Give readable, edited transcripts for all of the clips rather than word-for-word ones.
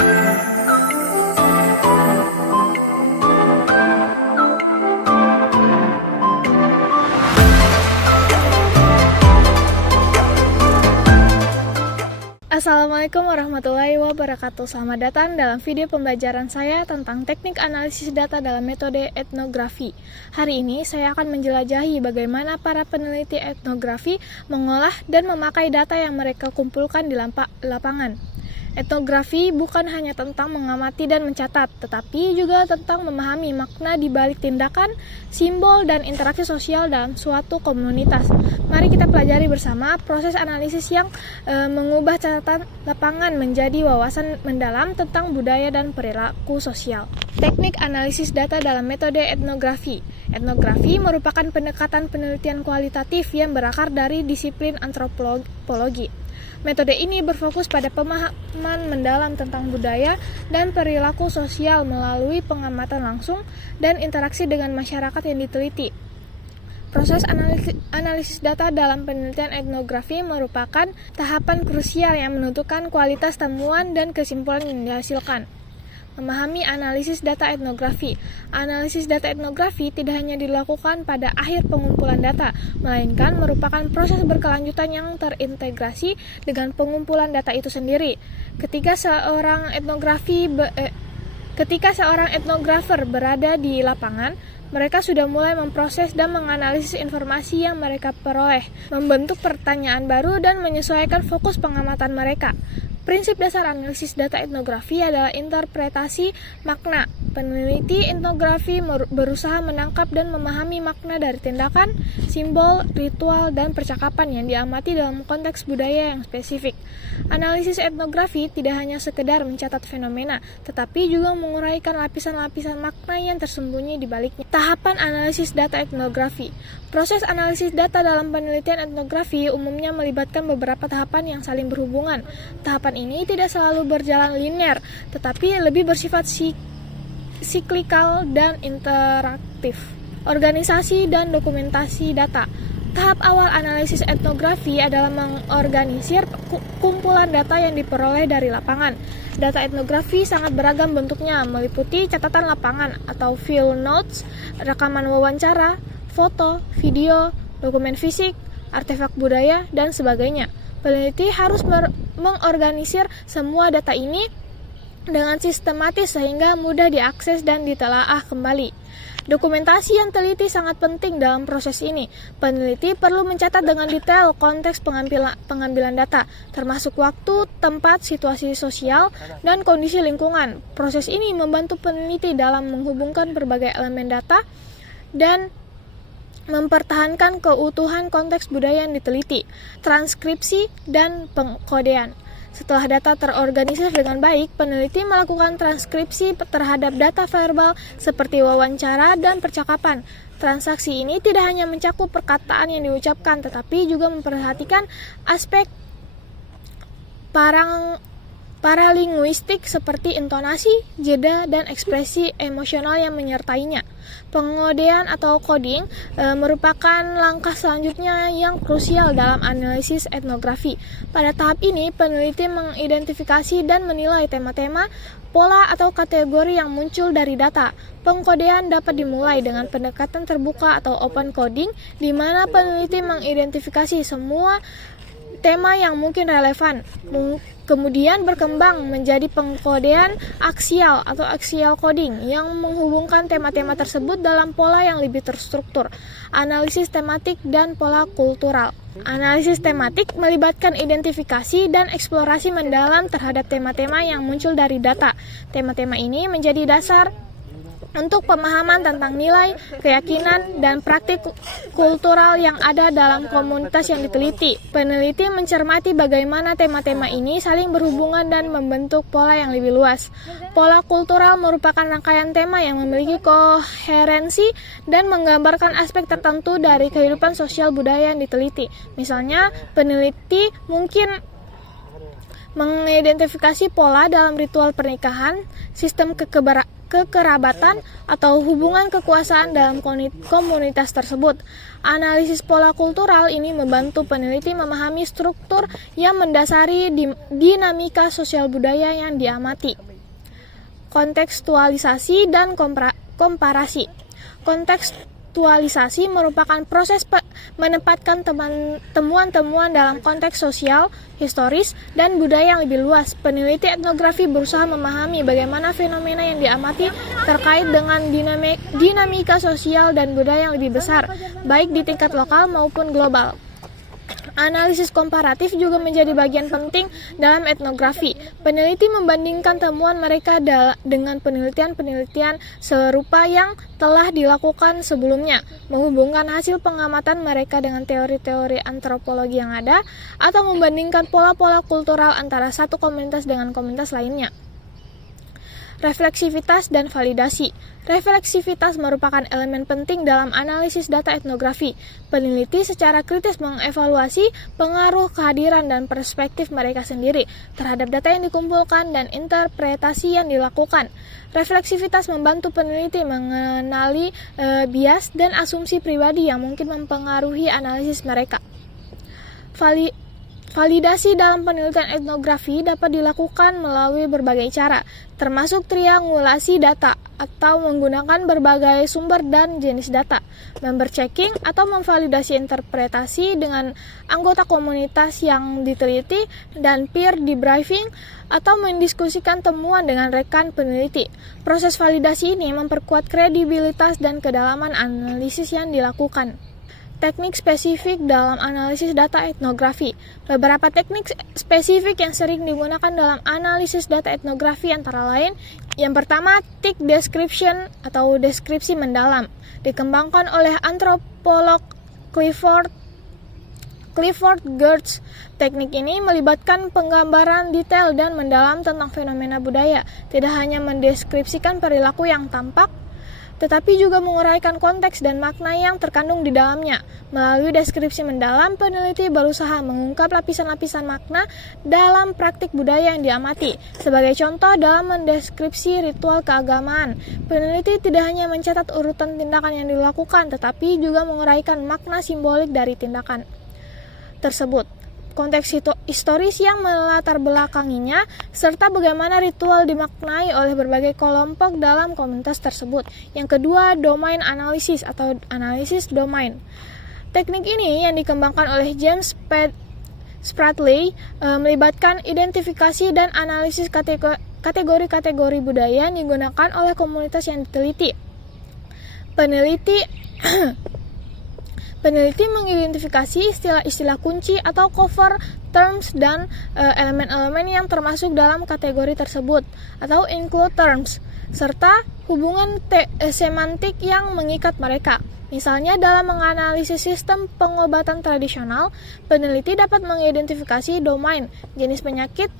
Assalamualaikum warahmatullahi wabarakatuh. Selamat datang dalam video pembelajaran saya tentang teknik analisis data dalam metode etnografi. Hari ini saya akan menjelajahi bagaimana para peneliti etnografi mengolah dan memakai data yang mereka kumpulkan di lapangan. Etnografi bukan hanya tentang mengamati dan mencatat, tetapi juga tentang memahami makna di balik tindakan, simbol, dan interaksi sosial dalam suatu komunitas. Mari kita pelajari bersama proses analisis yang mengubah catatan lapangan menjadi wawasan mendalam tentang budaya dan perilaku sosial. Teknik analisis data dalam metode etnografi. Etnografi merupakan pendekatan penelitian kualitatif yang berakar dari disiplin antropologi. Metode ini berfokus pada pemahaman mendalam tentang budaya dan perilaku sosial melalui pengamatan langsung dan interaksi dengan masyarakat yang diteliti. Proses analisis data dalam penelitian etnografi merupakan tahapan krusial yang menentukan kualitas temuan dan kesimpulan yang dihasilkan. Memahami analisis data etnografi. Analisis data etnografi tidak hanya dilakukan pada akhir pengumpulan data, melainkan merupakan proses berkelanjutan yang terintegrasi dengan pengumpulan data itu sendiri. Ketika seorang etnografer berada di lapangan, mereka sudah mulai memproses dan menganalisis informasi yang mereka peroleh, membentuk pertanyaan baru dan menyesuaikan fokus pengamatan mereka. Prinsip dasar analisis data etnografi adalah interpretasi makna. Peneliti etnografi berusaha menangkap dan memahami makna dari tindakan, simbol, ritual, dan percakapan yang diamati dalam konteks budaya yang spesifik. Analisis etnografi tidak hanya sekedar mencatat fenomena, tetapi juga menguraikan lapisan-lapisan makna yang tersembunyi di baliknya. Tahapan analisis data etnografi. Proses analisis data dalam penelitian etnografi umumnya melibatkan beberapa tahapan yang saling berhubungan. Tahapan ini tidak selalu berjalan linear, tetapi lebih bersifat siklikal dan interaktif. Organisasi dan dokumentasi data. Tahap awal analisis etnografi adalah mengorganisir kumpulan data yang diperoleh dari lapangan. Data etnografi sangat beragam bentuknya, meliputi catatan lapangan atau field notes, rekaman wawancara, foto, video, dokumen fisik, artefak budaya, dan sebagainya. Peneliti harus mengorganisir semua data ini dengan sistematis sehingga mudah diakses dan ditelaah kembali. Dokumentasi yang teliti sangat penting dalam proses ini. Peneliti perlu mencatat dengan detail konteks pengambilan data, termasuk waktu, tempat, situasi sosial, dan kondisi lingkungan. Proses ini membantu peneliti dalam menghubungkan berbagai elemen data dan mempertahankan keutuhan konteks budaya yang diteliti. Transkripsi dan pengkodean. Setelah data terorganisir dengan baik, peneliti melakukan transkripsi terhadap data verbal seperti wawancara dan percakapan. Transaksi ini tidak hanya mencakup perkataan yang diucapkan, tetapi juga memperhatikan aspek paralinguistik seperti intonasi, jeda, dan ekspresi emosional yang menyertainya. Pengodean atau coding merupakan langkah selanjutnya yang krusial dalam analisis etnografi. Pada tahap ini, peneliti mengidentifikasi dan menilai tema-tema, pola atau kategori yang muncul dari data. Pengkodean dapat dimulai dengan pendekatan terbuka atau open coding, di mana peneliti mengidentifikasi semua tema yang mungkin relevan. Kemudian berkembang menjadi pengkodean aksial atau axial coding yang menghubungkan tema-tema tersebut dalam pola yang lebih terstruktur. Analisis tematik dan pola kultural. Analisis tematik melibatkan identifikasi dan eksplorasi mendalam terhadap tema-tema yang muncul dari data. Tema-tema ini menjadi dasar untuk pemahaman tentang nilai, keyakinan, dan praktik kultural yang ada dalam komunitas yang diteliti. Peneliti mencermati bagaimana tema-tema ini saling berhubungan dan membentuk pola yang lebih luas. Pola kultural merupakan rangkaian tema yang memiliki koherensi dan menggambarkan aspek tertentu dari kehidupan sosial budaya yang diteliti. Misalnya, peneliti mungkin mengidentifikasi pola dalam ritual pernikahan, sistem kekerabatan, atau hubungan kekuasaan dalam komunitas tersebut. Analisis pola kultural ini membantu peneliti memahami struktur yang mendasari dinamika sosial budaya yang diamati. Kontekstualisasi dan komparasi. Kontekstualisasi merupakan proses menempatkan temuan-temuan dalam konteks sosial, historis, dan budaya yang lebih luas. Peneliti etnografi berusaha memahami bagaimana fenomena yang diamati terkait dengan dinamika sosial dan budaya yang lebih besar, baik di tingkat lokal maupun global. Analisis komparatif juga menjadi bagian penting dalam etnografi. Peneliti membandingkan temuan mereka dengan penelitian-penelitian serupa yang telah dilakukan sebelumnya, menghubungkan hasil pengamatan mereka dengan teori-teori antropologi yang ada, atau membandingkan pola-pola kultural antara satu komunitas dengan komunitas lainnya. Refleksivitas dan validasi. Refleksivitas merupakan elemen penting dalam analisis data etnografi. Peneliti secara kritis mengevaluasi pengaruh kehadiran dan perspektif mereka sendiri terhadap data yang dikumpulkan dan interpretasi yang dilakukan. Refleksivitas membantu peneliti mengenali bias dan asumsi pribadi yang mungkin mempengaruhi analisis mereka. Validasi dalam penelitian etnografi dapat dilakukan melalui berbagai cara, termasuk triangulasi data atau menggunakan berbagai sumber dan jenis data, member checking atau memvalidasi interpretasi dengan anggota komunitas yang diteliti, dan peer debriefing atau mendiskusikan temuan dengan rekan peneliti. Proses validasi ini memperkuat kredibilitas dan kedalaman analisis yang dilakukan. Teknik spesifik dalam analisis data etnografi. Beberapa teknik spesifik yang sering digunakan dalam analisis data etnografi antara lain, yang pertama, thick description atau deskripsi mendalam, dikembangkan oleh antropolog Clifford Geertz. Teknik ini melibatkan penggambaran detail dan mendalam tentang fenomena budaya, tidak hanya mendeskripsikan perilaku yang tampak, tetapi juga menguraikan konteks dan makna yang terkandung di dalamnya. Melalui deskripsi mendalam, peneliti berusaha mengungkap lapisan-lapisan makna dalam praktik budaya yang diamati. Sebagai contoh, dalam mendeskripsi ritual keagamaan, peneliti tidak hanya mencatat urutan tindakan yang dilakukan, tetapi juga menguraikan makna simbolik dari tindakan tersebut, konteks historis yang melatar belakanginya, serta bagaimana ritual dimaknai oleh berbagai kelompok dalam komunitas tersebut. Yang kedua, domain analisis atau analisis domain. Teknik ini yang dikembangkan oleh James Spradley melibatkan identifikasi dan analisis kategori-kategori budaya yang digunakan oleh komunitas yang diteliti. Peneliti mengidentifikasi istilah-istilah kunci atau cover terms dan elemen-elemen yang termasuk dalam kategori tersebut atau include terms, serta hubungan semantik yang mengikat mereka. Misalnya dalam menganalisis sistem pengobatan tradisional, peneliti dapat mengidentifikasi domain, jenis penyakit,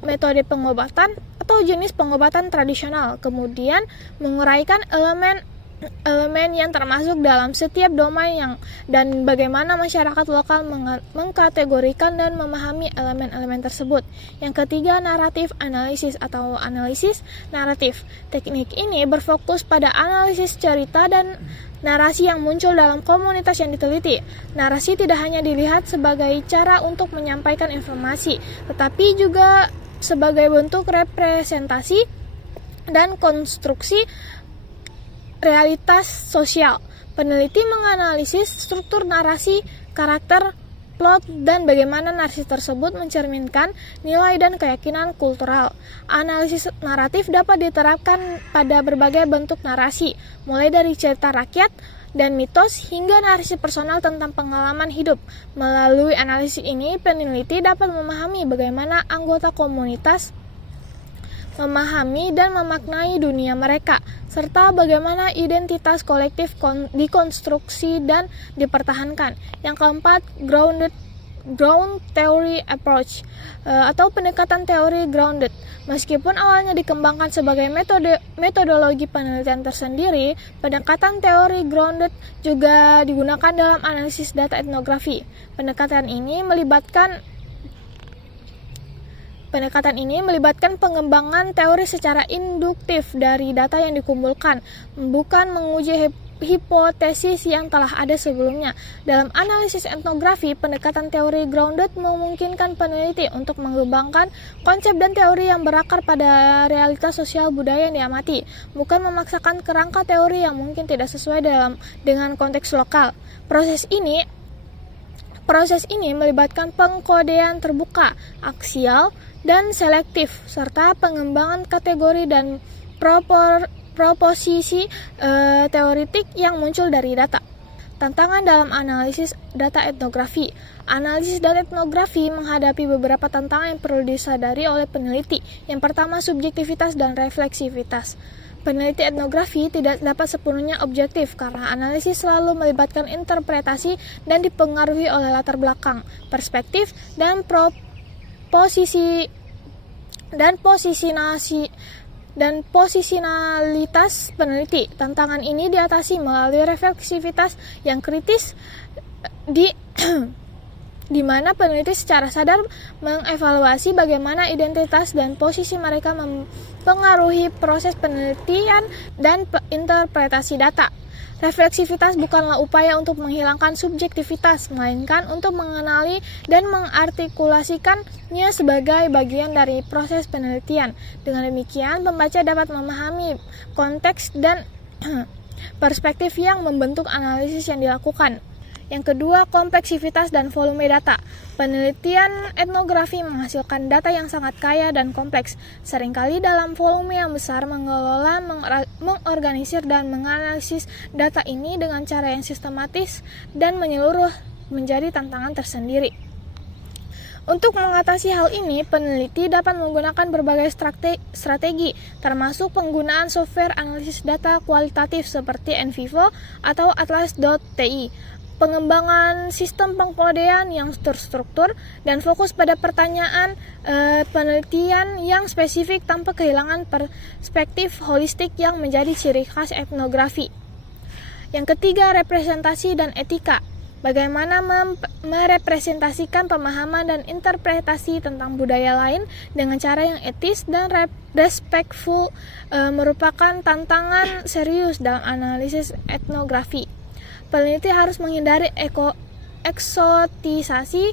metode pengobatan, atau jenis pengobatan tradisional, kemudian menguraikan elemen yang termasuk dalam setiap domain dan bagaimana masyarakat lokal mengkategorikan dan memahami elemen-elemen tersebut. Yang ketiga, naratif analisis atau analisis naratif. Teknik ini berfokus pada analisis cerita dan narasi yang muncul dalam komunitas yang diteliti. Narasi tidak hanya dilihat sebagai cara untuk menyampaikan informasi, tetapi juga sebagai bentuk representasi dan konstruksi realitas sosial. Peneliti menganalisis struktur narasi, karakter, plot, dan bagaimana narasi tersebut mencerminkan nilai dan keyakinan kultural. Analisis naratif dapat diterapkan pada berbagai bentuk narasi, mulai dari cerita rakyat dan mitos hingga narasi personal tentang pengalaman hidup. Melalui analisis ini, peneliti dapat memahami bagaimana anggota komunitas memahami dan memaknai dunia mereka, serta bagaimana identitas kolektif dikonstruksi dan dipertahankan. Yang keempat, ground theory approach atau pendekatan teori grounded. Meskipun awalnya dikembangkan sebagai metodologi penelitian tersendiri, pendekatan teori grounded juga digunakan dalam analisis data etnografi. Pendekatan ini melibatkan pengembangan teori secara induktif dari data yang dikumpulkan, bukan menguji hipotesis yang telah ada sebelumnya. Dalam analisis etnografi, pendekatan teori grounded memungkinkan peneliti untuk mengembangkan konsep dan teori yang berakar pada realitas sosial budaya yang diamati, bukan memaksakan kerangka teori yang mungkin tidak sesuai dengan konteks lokal. Proses ini melibatkan pengkodean terbuka, aksial, dan selektif, serta pengembangan kategori dan proposisi teoritik yang muncul dari data. Tantangan dalam analisis data etnografi. Analisis data etnografi menghadapi beberapa tantangan yang perlu disadari oleh peneliti. Yang pertama, subjektivitas dan refleksivitas. Peneliti etnografi tidak dapat sepenuhnya objektif karena analisis selalu melibatkan interpretasi dan dipengaruhi oleh latar belakang, perspektif, dan posisionalitas peneliti. Tantangan ini diatasi melalui refleksivitas yang kritis di mana peneliti secara sadar mengevaluasi bagaimana identitas dan posisi mereka mempengaruhi proses penelitian dan interpretasi data. Refleksivitas bukanlah upaya untuk menghilangkan subjektivitas, melainkan untuk mengenali dan mengartikulasikannya sebagai bagian dari proses penelitian. Dengan demikian, pembaca dapat memahami konteks dan perspektif yang membentuk analisis yang dilakukan. Yang kedua, kompleksivitas dan volume data. Penelitian etnografi menghasilkan data yang sangat kaya dan kompleks. Seringkali dalam volume yang besar, mengelola, mengorganisir, dan menganalisis data ini dengan cara yang sistematis dan menyeluruh menjadi tantangan tersendiri. Untuk mengatasi hal ini, peneliti dapat menggunakan berbagai strategi, termasuk penggunaan software analisis data kualitatif seperti NVivo atau Atlas.ti, pengembangan sistem pengkodean yang terstruktur, dan fokus pada pertanyaan penelitian yang spesifik tanpa kehilangan perspektif holistik yang menjadi ciri khas etnografi. Yang ketiga, representasi dan etika. Bagaimana merepresentasikan pemahaman dan interpretasi tentang budaya lain dengan cara yang etis dan respectful merupakan tantangan serius dalam analisis etnografi. Peneliti harus menghindari eksotisasi,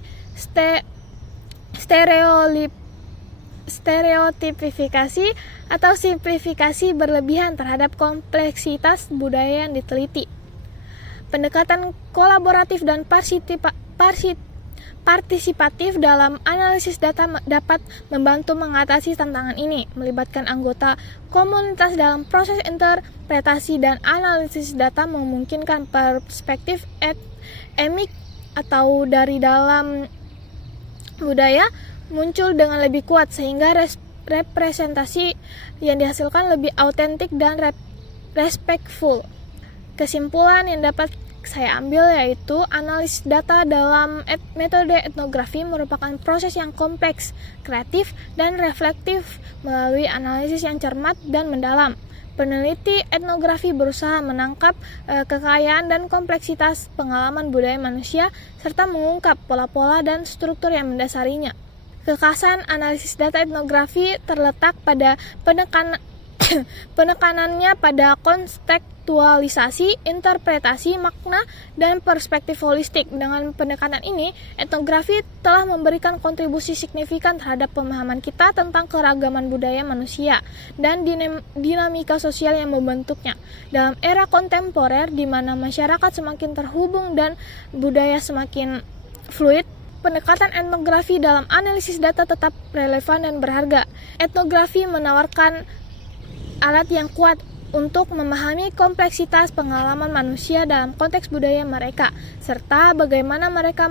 stereotipifikasi, atau simplifikasi berlebihan terhadap kompleksitas budaya yang diteliti. Pendekatan kolaboratif dan partisipatif dalam analisis data dapat membantu mengatasi tantangan ini, melibatkan anggota komunitas dalam proses interpretasi dan analisis data, memungkinkan perspektif endemik atau dari dalam budaya muncul dengan lebih kuat sehingga representasi yang dihasilkan lebih autentik dan respectful. Kesimpulan yang dapat saya ambil yaitu analisis data dalam metode etnografi merupakan proses yang kompleks, kreatif, dan reflektif melalui analisis yang cermat dan mendalam. Peneliti etnografi berusaha menangkap kekayaan dan kompleksitas pengalaman budaya manusia serta mengungkap pola-pola dan struktur yang mendasarinya. Kekhasan analisis data etnografi terletak pada penekanannya pada kontekstualisasi, interpretasi, makna, dan perspektif holistik. Dengan pendekatan ini, etnografi telah memberikan kontribusi signifikan terhadap pemahaman kita tentang keragaman budaya manusia dan dinamika sosial yang membentuknya. Dalam era kontemporer di mana masyarakat semakin terhubung dan budaya semakin fluid, pendekatan etnografi dalam analisis data tetap relevan dan berharga. Etnografi menawarkan alat yang kuat untuk memahami kompleksitas pengalaman manusia dalam konteks budaya mereka, serta bagaimana mereka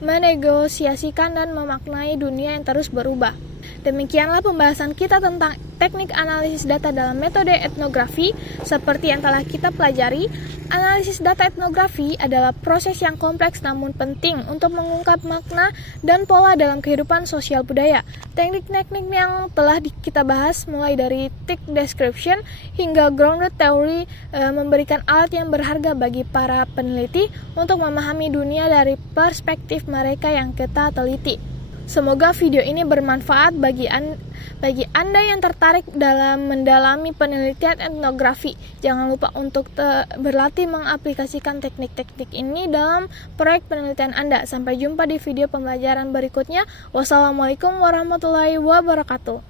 menegosiasikan dan memaknai dunia yang terus berubah. Demikianlah pembahasan kita tentang teknik analisis data dalam metode etnografi. Seperti yang telah kita pelajari, analisis data etnografi adalah proses yang kompleks namun penting untuk mengungkap makna dan pola dalam kehidupan sosial budaya. Teknik-teknik yang telah kita bahas mulai dari tick description hingga grounded theory memberikan alat yang berharga bagi para peneliti untuk memahami dunia dari perspektif mereka yang kita teliti. Semoga video ini bermanfaat bagi Anda yang tertarik dalam mendalami penelitian etnografi. Jangan lupa untuk berlatih mengaplikasikan teknik-teknik ini dalam proyek penelitian Anda. Sampai jumpa di video pembelajaran berikutnya. Wassalamualaikum warahmatullahi wabarakatuh.